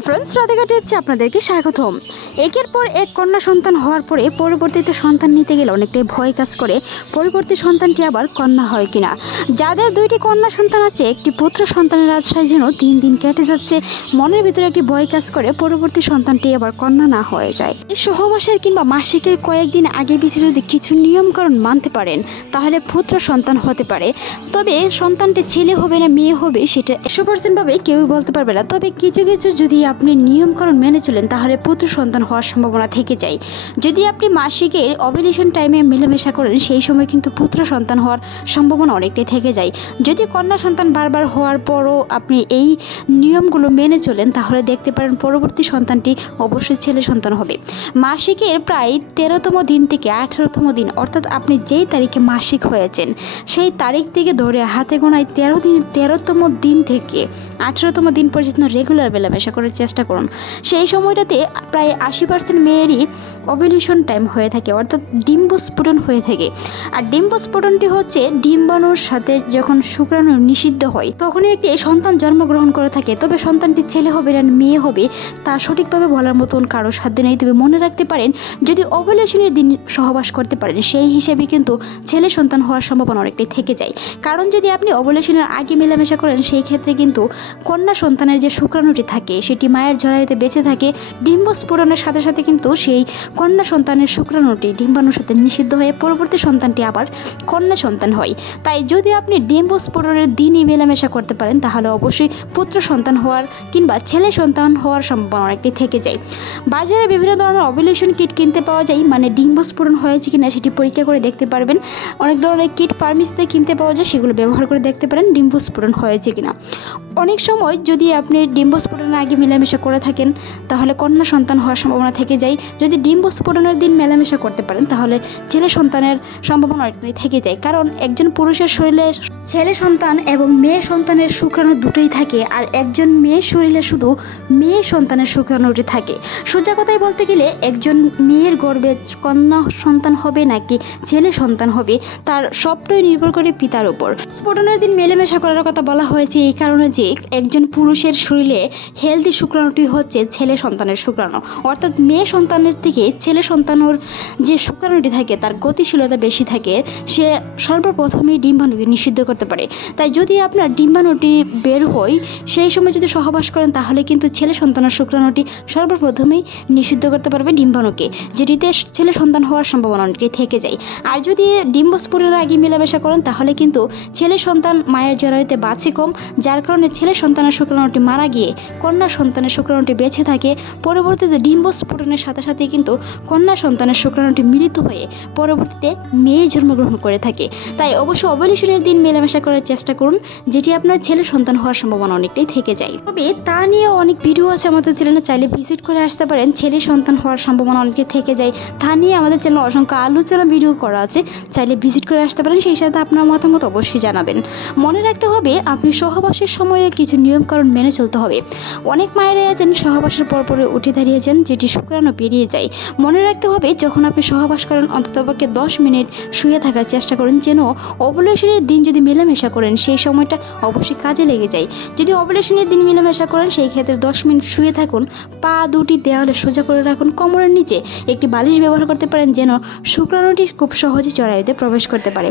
Friends, Radhika টিপসে আপনাদেরকে স্বাগতম। একের পর এক কন্যা সন্তান হওয়ার পরে পরবর্তীতে সন্তান নিতে গেলে অনেকটাই ভয় কাজ করে পরবর্তী সন্তানটি আবার কন্যা হয় কিনা। যাদের দুইটি কন্যা সন্তান আছে, একটি পুত্র সন্তানের আশায় যেন দিন দিন কেটে যাচ্ছে, মনের ভিতরে একটি ভয় কাজ করে পরবর্তী সন্তানটি আবার কন্যা না হয়ে যায়। এই সহবাসের কিংবা মাসিকের কয়েকদিন আগে পিছিয়ে যদি কিছু নিয়মকানুন মানতে পারেন তাহলে পুত্র সন্তান হতে পারে। তবে সন্তানটি ছেলে হবে না মেয়ে হবে সেটা 100% ভাবে কেউই বলতে পারবে না। তবে কিছু কিছু যদি আপনি নিয়মকানুন মেনে চলেন তাহলে পুত্র সন্তান হওয়ার সম্ভাবনা থেকে যায়। যদি আপনি মাসিকের ওভুলেশন টাইমে মেলামেশা করেন সেই সময় কিন্তু পুত্র সন্তান হওয়ার সম্ভাবনা অনেকটাই থেকে যায়। যদি কন্যা সন্তান বারবার হওয়ার পরও আপনি এই নিয়মগুলো মেনে চলেন তাহলে দেখতে পারেন পরবর্তী সন্তানটি অবশ্যই ছেলে সন্তান হবে। মাসিকের প্রায় 13তম দিন থেকে 18তম দিন, অর্থাৎ আপনি যেই তারিখে মাসিক হয়েছেন সেই তারিখ থেকে ধরে হাতে গোনায় 13তম দিন থেকে 18তম দিন পর্যন্ত রেগুলার মেলামেশা করার চেষ্টা করুন। সেই সময়টাতে প্রায় 80% মেয়েরই ওভুলেশন টাইম হয়ে থাকে, অর্থাৎ ডিম্বস্ফোটন হয়ে থাকে। আর ডিম্বস্ফোটনটি হচ্ছে ডিম্বাণুর সাথে যখন শুক্রাণু নিষিদ্ধ হয় তখনই একটি সন্তান জন্মগ্রহণ করে থাকে। তবে সন্তানটি ছেলে হবে না মেয়ে হবে তা সঠিকভাবে বলার মতন কারো সাধ্য নেই। তবে মনে রাখতে পারেন যদি ওভুলেশনের দিন সহবাস করতে পারেন সেই হিসেবে কিন্তু ছেলে সন্তান হওয়ার সম্ভাবনা অনেকটাই থেকে যায়। কারণ যদি আপনি ওভুলেশনের আগে মেলামেশা করেন সেই ক্ষেত্রে কিন্তু কন্যা সন্তানের যে শুক্রাণুটি থাকে সেটি মায়ের জরায়ুতে বেঁচে থাকে। ডিম্বস্ফোটনের সাথে সাথে কিন্তু সেই কন্যা সন্তানের শুক্রাণুটি ডিম্বাণুর সাথে নিষিদ্ধ হয়ে পরবর্তী সন্তানটি আবার কন্যা সন্তান হয়। তাই যদি আপনি ডিম্বস্ফোটনের দিনই মেলামেশা করতে পারেন তাহলে অবশ্যই পুত্র সন্তান হওয়ার কিংবা ছেলে সন্তান হওয়ার সম্ভাবনা অনেকটি থেকে যায়। বাজারে বিভিন্ন ধরনের ওভুলেশন কিট কিনতে পাওয়া যায়, মানে ডিম্বস্ফোটন হয়েছে কিনা সেটি পরীক্ষা করে দেখতে পারবেন। অনেক ধরনের কিট ফার্মেসিতে কিনতে পাওয়া যায়, সেগুলো ব্যবহার করে দেখতে পারেন ডিম্বস্ফোটন হয়েছে কিনা। অনেক সময় যদি আপনি ডিম্বস্ফোটনের আগে মেলামেশা করে থাকেন তাহলে কন্যা সন্তান হওয়ার সম্ভাবনা থেকে যায়। যদি ডিম্বস্ফোটনের দিন মেলামেশা করতে পারেন তাহলে ছেলে সন্তানের সম্ভাবনা অনেকটাই থেকে যায়। কারণ একজন পুরুষের শরীরে ছেলে সন্তান এবং মেয়ে সন্তানের শুক্রাণু দুটোই থাকে, আর একজন মেয়ের শরীরে শুধু মেয়ে সন্তানের শুক্রাণুটি থাকে। সোজা কথায় বলতে গেলে একজন মেয়ের গর্ভে কন্যা সন্তান হবে নাকি ছেলে সন্তান হবে তার সবটাই নির্ভর করে পিতার উপর। স্ফোটনের দিন মেলামেশা করার কথা বলা হয়েছে এই কারণে যে একজন পুরুষের শরীরে হেলদি শুক্রাণুটি হচ্ছে ছেলে সন্তানের শুক্রাণু, অর্থাৎ মেয়ে সন্তানের থেকে ছেলে সন্তানের যে শুক্রাণুটি থাকে তার গতিশীলতা বেশি থাকে, সে সর্বপ্রথমেই ডিম্বাণুকে নিষিদ্ধ করতে পারে। তাই যদি আপনার ডিম্বাণুটি বের হয় সেই সময় যদি সহবাস করেন তাহলে কিন্তু ছেলে সন্তানের শুক্রাণুটি সর্বপ্রথমেই নিষিদ্ধ করতে পারবে ডিম্বাণুকে, যেটিতে ছেলে সন্তান হওয়ার সম্ভাবনা অনেকটাই থেকে যায়। আর যদি ডিম্বস্ফোটনের আগে মেলামেশা করেন তাহলে কিন্তু ছেলে সন্তান মায়ের জরায়ুতে বাঁচে কম, যার কারণে ছেলে সন্তানের শুক্রাণুটি মারা গিয়ে কন্যা সন্তানের শুক্রাণুটি বেঁচে থাকে। পরবর্তীতে ডিম্বস্ফোটনের সাথে সাথে কিন্তু কন্যা সন্তানের শুক্রাণুটি মিলিত হয়ে পরবর্তীতে মেয়ে জন্মগ্রহণ করে থাকে। তাই অবশ্যই ওভুলেশনের দিন মেলামেশা করার চেষ্টা করুন, যেটি আপনার ছেলে সন্তান হওয়ার সম্ভাবনা অনেকটাই থেকে যায়। তবে তা নিয়ে অনেক ভিডিও আছে আমাদের চ্যানেলে, চাইলে ভিজিট করে আসতে পারেন। ছেলে সন্তান হওয়ার সম্ভাবনা অনেকটাই থেকে যায়, তা নিয়ে আমাদের চ্যানেলে অসংখ্য আলোচনা ভিডিও করা আছে, চাইলে ভিজিট করে আসতে পারেন। সেই সাথে আপনার মতামত অবশ্যই জানাবেন। মনে রাখতে হবে আপনি সহবাসের সময়ে কিছু নিয়মকানুন মেনে চলতে হবে। অনেক মায়েরা আছেন সহবাসের পরপরে উঠে দাঁড়িয়েছেন, যেটি শুক্রাণু পেরিয়ে যায়। মনে রাখতে হবে যখন আপনি সহবাস করেন অন্ততপক্ষে 10 মিনিট শুয়ে থাকার চেষ্টা করুন, যেন ওভুলেশনের দিন যদি মেলামেশা করেন সেই সময়টা অবশ্যই কাজে লেগে যায়। যদি ওভুলেশনের দিন মেলামেশা করেন সেই ক্ষেত্রে 10 মিনিট শুয়ে থাকুন, পা দুটি দেওয়ালে সোজা করে রাখুন, কোমরের নিচে একটি বালিশ ব্যবহার করতে পারেন যেন শুক্রাণুটি খুব সহজে জরায়ুতে প্রবেশ করতে পারে।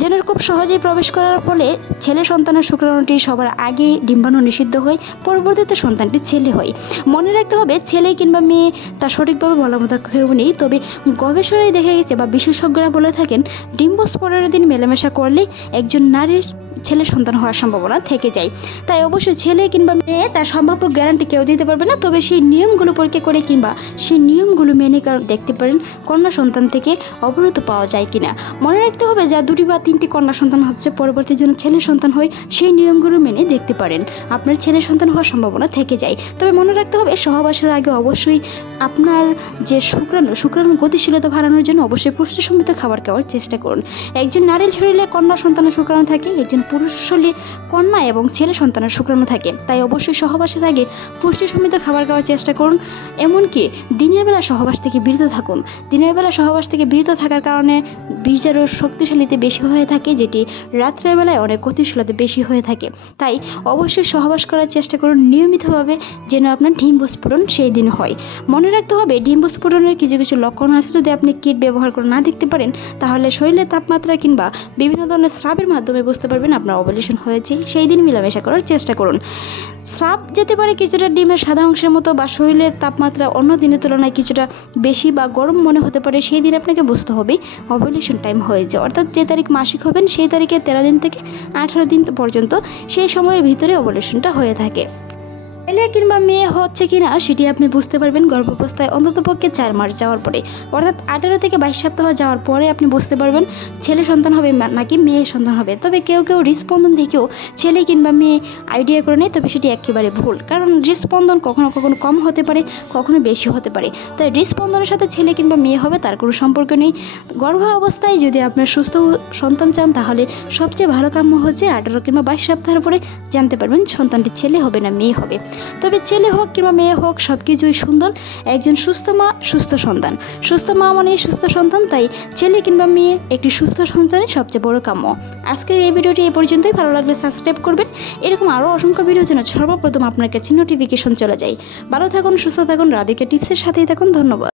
যেন খুব সহজেই প্রবেশ করার ফলে ছেলে সন্তানের শুক্রাণুটি সবার আগে ডিম্বাণু নিষিদ্ধ হয়, পরবর্তীতে সন্তানটি ছেলে হয়। মনে রাখতে হবে ছেলে কিংবা মেয়ে তা সঠিকভাবে বলার মতো কেউ নেই। তবে গবেষণায় দেখা গেছে বা বিশেষজ্ঞরা বলে থাকেন ডিম্বস্ফোটনের দিন মেলামেশা করলে একজন নারীর ছেলে সন্তান হওয়ার সম্ভাবনা থেকে যায়। তাই অবশ্যই ছেলে কিংবা মেয়ে তার সম্ভাব্য গ্যারান্টি কেউ দিতে পারবে না। তবে সেই নিয়মগুলো পরীক্ষা করে কিংবা সেই নিয়মগুলো মেনে দেখতে পারেন কন্যা সন্তান থেকে অবরোধ পাওয়া যায় কিনা। মনে রাখতে হবে যা 2 বা 3টি কন্যা সন্তান হচ্ছে পরবর্তী জন্য ছেলে সন্তান হয় সেই নিয়মগুলো মেনে দেখতে পারেন, আপনার ছেলে সন্তান হওয়ার সম্ভাবনা থেকে যায়। তবে মনে রাখতে হবে সহবাসের আগে অবশ্যই আপনার যে শুক্রাণু গতিশীলতা বাড়ানোর জন্য অবশ্যই পুষ্টিসমৃদ্ধ খাবার খাওয়ার চেষ্টা করুন। একজন নারীর শরীরে কন্যা সন্তানের শুক্রাণু থাকে, একজন পুরুষ শরীরে কন্যা এবং ছেলে সন্তানের শুক্রাণু থাকে। তাই অবশ্যই সহবাসের আগে পুষ্টি সমৃদ্ধ খাবার খাওয়ার চেষ্টা করুন। এমনকি দিনের বেলা সহবাস থেকে বিরত থাকুন। দিনের বেলা সহবাস থেকে বিরত থাকার কারণে বীর্যের শক্তিশালীতে বেশি হয়ে থাকে, যেটি রাত্রের বেলায় অনেক গতিশীলতা বেশি হয়ে থাকে। তাই অবশ্যই সহবাস করার চেষ্টা করুন নিয়মিতভাবে। হবে যেন আপনার ডিম্বস্ফোরণ সেই দিন হয়। মনে রাখতে হবে ডিম্বস্ফোরণের কিছু কিছু লক্ষণ আছে। যদি আপনি কিট ব্যবহার করে না দেখতে পারেন তাহলে শরীরের তাপমাত্রা কিংবা বিভিন্ন ধরনের স্রাবের মাধ্যমে বুঝতে পারবেন আপনার ওভুলেশন হয়েছে। সেই দিন মেলামেশা করার চেষ্টা করুন। স্রাব যেতে পারে কিছুটা ডিমের সাদা অংশের মতো, বা শরীরের তাপমাত্রা অন্য দিনের তুলনায় কিছুটা বেশি বা গরম মনে হতে পারে। সেই দিন আপনাকে বুঝতে হবে ওভুলেশন টাইম হয়েছে। অর্থাৎ যে তারিখ মাসিক হবেন সেই তারিখে 13 দিন থেকে 18 দিন পর্যন্ত সেই সময়ের ভিতরে ওভুলেশনটা হয়ে থাকে। ছেলে কিংবা মেয়ে হচ্ছে কিনা সেটি আপনি বুঝতে পারবেন গর্ভাবস্থায় অন্ততপক্ষে 4 মাস যাওয়ার পরে, অর্থাৎ 18 থেকে 22 সপ্তাহ যাওয়ার পরে আপনি বুঝতে পারবেন ছেলে সন্তান হবে নাকি মেয়ে সন্তান হবে। তবে কেউ কেউ হৃদস্পন্দন দেখেও ছেলে কিংবা মেয়ে আইডিয়া করে নেয়, তবে সেটি একেবারে ভুল। কারণ হৃদস্পন্দন কখনো কখনো কম হতে পারে, কখনো বেশি হতে পারে। তাই হৃদস্পন্দনের সাথে ছেলে কিংবা মেয়ে হবে তার কোনো সম্পর্ক নেই। গর্ভাবস্থায় যদি আপনার সুস্থ সন্তান চান তাহলে সবচেয়ে ভালো কাম্য হচ্ছে 18 কিংবা 22 সপ্তাহের পরে জানতে পারবেন সন্তানটি ছেলে হবে না মেয়ে হবে। তবে ছেলে হোক কিংবা মেয়ে হোক সব কিছুই সুন্দর। একজন সুস্থ মা সুস্থ সন্তান, সুস্থ মা মানে সুস্থ সন্তান। তাই ছেলে কিংবা মেয়ে একটি সুস্থ সন্তানের সবচেয়ে বড় কাম্য। আজকের এই ভিডিওটি এই পর্যন্তই। ভালো লাগলে সাবস্ক্রাইব করবেন। এরকম আরও অসংখ্য ভিডিও যেন সর্বপ্রথম আপনার কাছে নোটিফিকেশন চলে যায়। ভালো থাকুন, সুস্থ থাকুন, রাধিকা টিপসের সাথেই থাকুন। ধন্যবাদ।